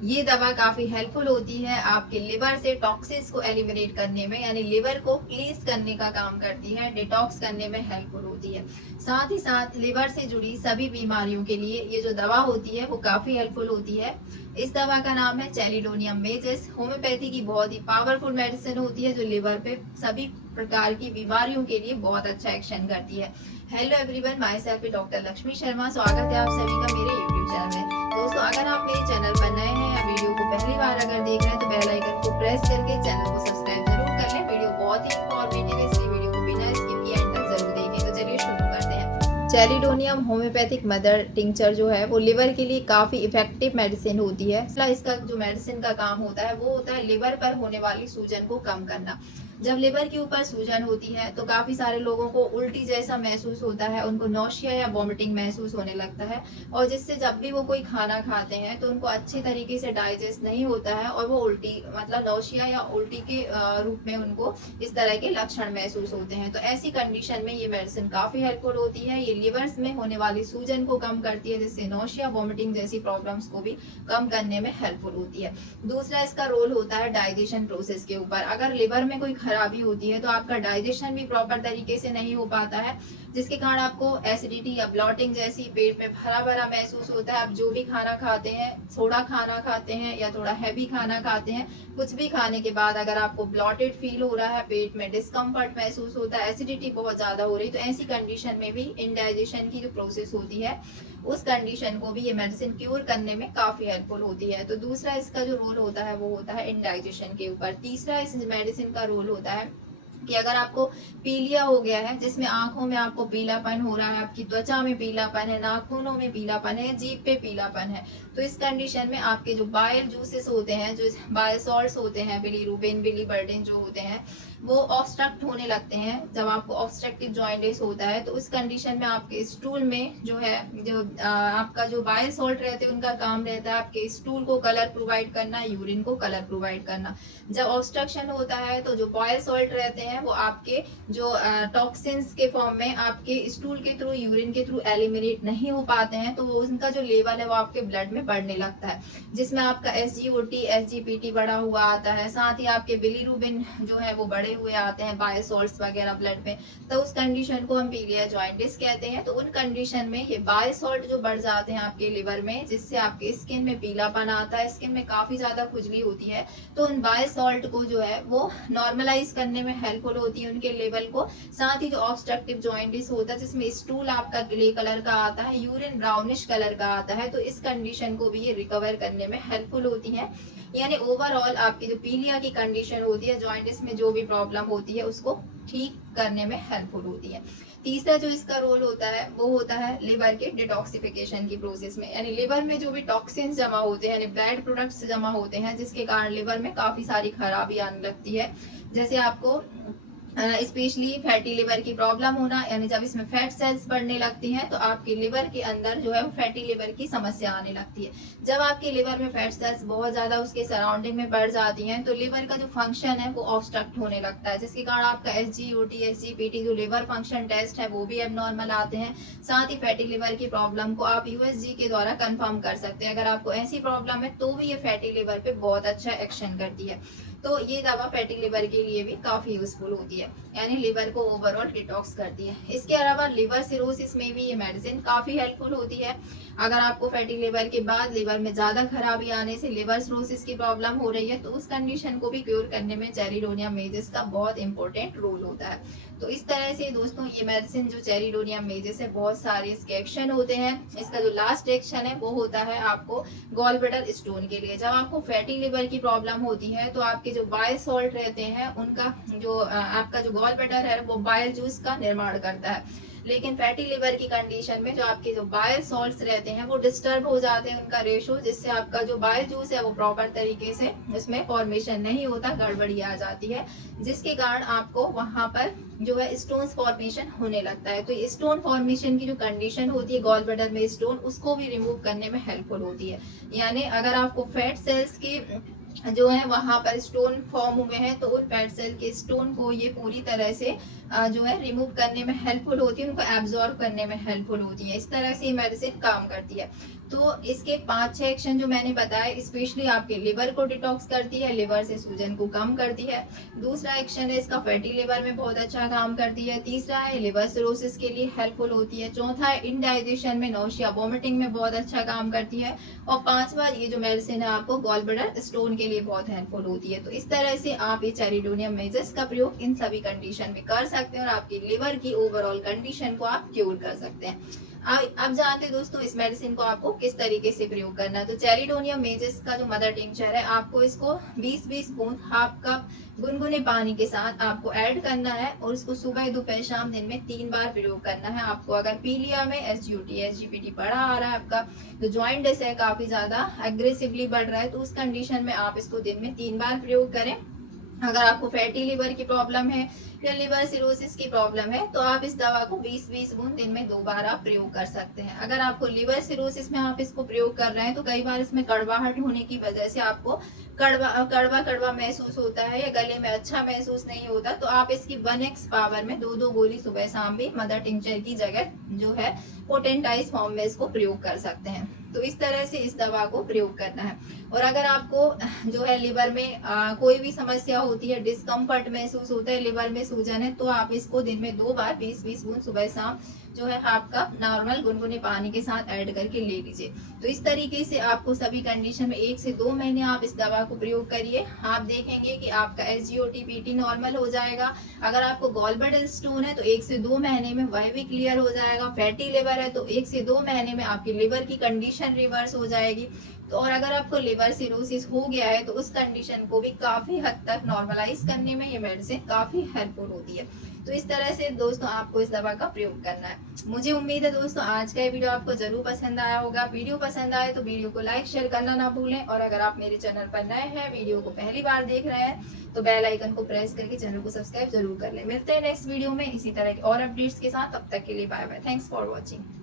ये दवा काफी हेल्पफुल होती है आपके लिवर से टॉक्सिन्स को एलिमिनेट करने में, यानी लिवर को क्लींस करने का काम करती है, डिटॉक्स करने में हेल्पफुल होती है। साथ ही साथ लिवर से जुड़ी सभी बीमारियों के लिए ये जो दवा होती है वो काफी हेल्पफुल होती है। इस दवा का नाम है चैलिडोनियम मेजिस। होम्योपैथी की बहुत ही पावरफुल मेडिसिन होती है जो लिवर पे सभी प्रकार की बीमारियों के लिए बहुत अच्छा एक्शन करती है। Hello everyone, my self doctor Lakshmi Sharma. स्वागत है आप सभी का मेरे यूट्यूब चैनल में। दोस्तों, अगर आप मेरे चैनल पर नए हैं या वीडियो को पहली बार अगर देख रहे हैं तो बेल आइकन को प्रेस करके चैनल को सब्सक्राइब जरूर कर लें। वीडियो बहुत ही इंफॉर्मेटिव है, इसलिए वीडियो को बिना स्किप किए एंड तक जरूर देखें। तो चलिए शुरू करते हैं। चैलिडोनियम होम्योपैथिक मदर टिंचर जो है वो लिवर के लिए काफी इफेक्टिव मेडिसिन होती है। इसका जो मेडिसिन का काम होता है वो होता है लिवर पर होने वाली सूजन को कम करना। जब लिवर के ऊपर सूजन होती है तो काफी सारे लोगों को उल्टी जैसा महसूस होता है, उनको नौशिया या वॉमिटिंग महसूस होने लगता है, और जिससे जब भी वो कोई खाना खाते हैं तो उनको अच्छे तरीके से डाइजेस्ट नहीं होता है और वो उल्टी मतलब नौशिया या उल्टी के रूप में उनको इस तरह के लक्षण महसूस होते हैं। तो ऐसी कंडीशन में ये मेडिसिन काफी हेल्पफुल होती है। ये लिवर्स में होने वाली सूजन को कम करती है, जिससे नौशिया वॉमिटिंग जैसी प्रॉब्लम्स को भी कम करने में हेल्पफुल होती है। दूसरा इसका रोल होता है डाइजेशन प्रोसेस के ऊपर। अगर लिवर में कोई खराबी होती है तो आपका डाइजेशन भी प्रॉपर तरीके से नहीं हो पाता है, जिसके कारण आपको एसिडिटी या ब्लॉटिंग जैसी पेट में भरा भरा महसूस होता है। आप जो भी खाना खाते हैं, थोड़ा खाना खाते हैं या थोड़ा हैवी खाना खाते हैं, कुछ भी खाने के बाद अगर आपको ब्लॉटेड फील हो रहा है, पेट में डिस्कम्फर्ट महसूस होता है, एसिडिटी बहुत ज्यादा हो रही, तो ऐसी कंडीशन में भी इनडाइजेशन की जो प्रोसेस होती है उस कंडीशन को भी ये मेडिसिन क्योर करने में काफी हेल्पफुल होती है। तो दूसरा इसका जो रोल होता है वो होता है इनडाइजेशन के ऊपर। तीसरा इस मेडिसिन का रोल होता है कि अगर आपको पीलिया हो गया है, जिसमें आंखों में आपको पीलापन हो रहा है, आपकी त्वचा में पीलापन है, नाखूनों में पीलापन है, जीभ पे पीलापन है, तो इस कंडीशन में आपके जो बाइल जूसेस होते हैं, जो बाइल सॉल्ट्स होते हैं, बिलीरुबिन बिलीबर्डिन जो होते हैं, वो ऑब्स्ट्रक्ट होने लगते हैं। जब आपको ऑब्स्ट्रक्टिव जॉइंटिस होता है तो उस कंडीशन में आपके स्टूल में जो है जो आपका जो बाइल सॉल्ट रहते हैं उनका काम रहता है आपके स्टूल को कलर प्रोवाइड करना, यूरिन को कलर प्रोवाइड करना। जब ऑब्स्ट्रक्शन होता है तो जो बाइल सॉल्ट रहते हैं वो आपके जो टॉक्सिन्स के फॉर्म में आपके स्टूल के थ्रू, यूरिन के थ्रू एलिमिनेट नहीं हो पाते हैं, तो वो उनका जो लेवल है वो आपके ब्लड में बढ़ने लगता है, जिसमें आपका SGOT SGPT बढ़ा हुआ आता है। साथ ही आपके बिलीरुबिन जो है वो बढ़े हुए आते हैं, बाइल सॉल्ट्स वगैरह ब्लड में, तो उस कंडीशन को हम पीलिया जॉइंटिस कहते हैं। तो उन कंडीशन में ये बाइल सॉल्ट जो बढ़ जाते हैं आपके लिवर में, जिससे आपके स्किन में पीलापन आता है, स्किन में काफी ज्यादा खुजली होती है, तो उन बाइल सॉल्ट को जो है वो नॉर्मलाइज करने में हेल्पफुल होती है, उनके लेवल को। साथ ही जो ऑब्स्ट्रक्टिव जॉइंटिस होता है जिसमें स्टूल आपका ग्रे कलर का आता है, यूरिन ब्राउनिश कलर का आता है, तो इस कंडीशन को भी ये रिकवर करने में हेल्पफुल होती है। यानी ओवरऑल आपकी जो पीलिया की कंडीशन होती है, जॉइंटिस में जो भी प्रॉब्लम होती है उसको ठीक करने में हेल्पफुल होती है। तीसरा जो इसका रोल होता है वो होता है लिवर के डिटॉक्सिफिकेशन की प्रोसेस में, यानी लिवर में जो भी टॉक्सिन्स जमा होते हैं, यानी बैड प्रोडक्ट्स जमा होते हैं, जिसके कारण लिवर में काफी सारी खराबी आने लगती है। जैसे आपको स्पेशली फैटी लिवर की प्रॉब्लम होना, यानी जब इसमें फैट सेल्स बढ़ने लगती हैं तो आपके लिवर के अंदर जो है वो फैटी लिवर की समस्या आने लगती है। जब आपके लिवर में फैट सेल्स बहुत ज्यादा उसके सराउंडिंग में बढ़ जाती हैं तो लिवर का जो फंक्शन है वो ऑब्स्ट्रक्ट होने लगता है, जिसके कारण आपका SGOT SGPT जो लिवर फंक्शन टेस्ट है वो भी एबनॉर्मल आते हैं। साथ ही फैटी लिवर की प्रॉब्लम को आप USG के द्वारा कंफर्म कर सकते हैं। अगर आपको ऐसी प्रॉब्लम है तो भी ये फैटी लिवर पे बहुत अच्छा एक्शन करती है। तो ये दवा फैटी लिवर के लिए भी काफी यूजफुल होती है, यानी लिवर को ओवरऑल डिटॉक्स करती है। इसके अलावा लिवर सिरोसिस में भी ये मेडिसिन काफी हेल्पफुल होती है। अगर आपको फैटी लिवर के बाद लिवर में ज्यादा खराबी आने से लिवर सिरोसिस की प्रॉब्लम हो रही है तो उस कंडीशन को भी क्योर करने में चैलिडोनियम मेजिस का बहुत इंपॉर्टेंट रोल होता है। तो इस तरह से दोस्तों ये मेडिसिन जो चैलिडोनियम मेजिस है, बहुत सारे इसके एक्शन होते हैं। इसका जो लास्ट एक्शन है वो होता है आपको गॉल ब्लैडर स्टोन के लिए। जब आपको फैटी लिवर की प्रॉब्लम होती है तो आपके जो बाइल सॉल्ट रहते हैं उनका जो आपका जो गॉल ब्लैडर है वो बाइल जूस का निर्माण करता है, लेकिन फैटी लिवर की कंडीशन में जो आपके जो बाइल सॉल्ट्स रहते हैं वो डिस्टर्ब हो जाते हैं, उनका रेशो, जिससे आपका जो बाइल जूस है वो प्रॉपर तरीके से उसमें फॉर्मेशन नहीं होता, गड़बड़ी आ जाती है, जिसके कारण आपको वहां पर जो है स्टोन्स फॉर्मेशन होने लगता है। तो स्टोन फॉर्मेशन की जो कंडीशन होती है गॉल ब्लैडर में स्टोन, उसको भी रिमूव करने में हेल्पफुल होती है। यानी अगर आपको फैट सेल्स की जो है वहां पर स्टोन फॉर्म हुए हैं तो उन फैट सेल के स्टोन को ये पूरी तरह से जो है रिमूव करने में हेल्पफुल होती है, उनको एब्जॉर्ब करने में हेल्पफुल होती है। इस तरह से ये मेडिसिन काम करती है। तो इसके 5-6 एक्शन जो मैंने बताए स्पेशली आपके लिवर को डिटॉक्स करती है, लिवर से सूजन को कम करती है। दूसरा एक्शन है इसका फैटी लिवर में बहुत अच्छा काम करती है। तीसरा है लिवर सिरोसिस के लिए हेल्पफुल होती है। चौथा है इंडाइजेशन में, नौशिया वोमिटिंग में बहुत अच्छा काम करती है। और पांचवा ये जो मेडिसिन है आपको गॉल ब्लैडर स्टोन के लिए बहुत हेल्पफुल होती है। तो इस तरह से आप ये चैरिडोनियम मेजर्स का प्रयोग इन सभी कंडीशन में कर सकते हैं और आपकी लिवर की ओवरऑल कंडीशन को आप क्योर कर सकते हैं। अब जानते हैं दोस्तों इस मेडिसिन को आपको किस तरीके से प्रयोग करना है। तो चैरिडोनियम मेजस का जो मदर टिंचर है आपको इसको 20-20 बूंद हाफ कप गुनगुने पानी के साथ आपको ऐड करना है और इसको सुबह दोपहर शाम दिन में 3 बार प्रयोग करना है। आपको अगर पीलिया में SGOT SGPT बढ़ा आ रहा है, आपका जो जॉइंटिस है काफी ज्यादा एग्रेसिवली बढ़ रहा है, तो उस कंडीशन में आप इसको दिन में 3 बार प्रयोग करें। अगर आपको फैटी लिवर की प्रॉब्लम है या लिवर सिरोसिस की प्रॉब्लम है तो आप इस दवा को 20-20 बूंद दिन में 2 बार आप प्रयोग कर सकते हैं। अगर आपको लिवर सिरोसिस में आप इसको प्रयोग कर रहे हैं तो कई बार इसमें कड़वाहट होने की वजह से आपको कड़वा कड़वा महसूस होता है या गले में अच्छा महसूस नहीं होता, तो आप इसकी 1x पावर में 2-2 गोली सुबह शाम भी मदर टिंचर की जगह जो है पोटेंटाइज फॉर्म में इसको प्रयोग कर सकते हैं। तो इस तरह से इस दवा को प्रयोग करना है। और अगर आपको जो है लिवर में कोई भी समस्या होती है, डिस्कम्फर्ट महसूस होता है, लिवर में सूजन है, तो आप इसको दिन में 2 बार 20-20 बूंद सुबह शाम जो है हाफ कप नॉर्मल गुनगुने पानी के साथ ऐड करके ले लीजिए। तो इस तरीके से आपको सभी कंडीशन में 1 से 2 महीने आप इस दवा को प्रयोग करिए। आप देखेंगे कि आपका SGOT PT नॉर्मल हो जाएगा। अगर आपको गॉल ब्लैडर स्टोन है तो 1 से 2 महीने में वह भी क्लियर हो जाएगा। फैटी लिवर है तो 1 से 2 महीने में आपकी लिवर की कंडीशन रिवर्स हो जाएगी। तो और अगर आपको लिवर सिरोसिस हो गया है तो उस कंडीशन को भी काफी हद तक नॉर्मलाइज करने में ये मेडिसिन काफी हेल्पफुल होती है। तो इस तरह से दोस्तों आपको इस दवा का प्रयोग करना है। मुझे उम्मीद है दोस्तों आज का ये वीडियो आपको जरूर पसंद आया होगा। वीडियो पसंद आए तो वीडियो को लाइक शेयर करना ना भूलें और अगर आप मेरे चैनल पर नए हैं, वीडियो को पहली बार देख रहे हैं तो बेल आइकन को प्रेस करके चैनल को सब्सक्राइब जरूर कर लें। मिलते हैं नेक्स्ट वीडियो में इसी तरह के और अपडेट्स के साथ। तब तक के लिए bye bye. Thanks for watching.